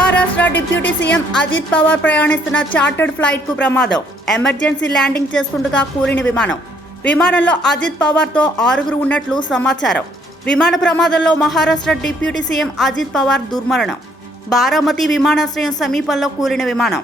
Maharashtra deputy CM Ajit Pawar ప్రయాణిస్తున్న chartered flight కు ప్రమాదం. ఎమర్జెన్సీ ల్యాండింగ్ చేస్తుండగా కూలిన విమానం. విమానంలో అజిత్ పవార్ తో 6 ఉన్నట్లు సమాచారం. విమాన ప్రమాదంలో మహారాష్ట్ర డిప్యూటీ సీఎం అజిత్ పవార్ దుర్మరణం. బారామతి విమానాశ్రయం సమీపంలో కూలిన విమానం.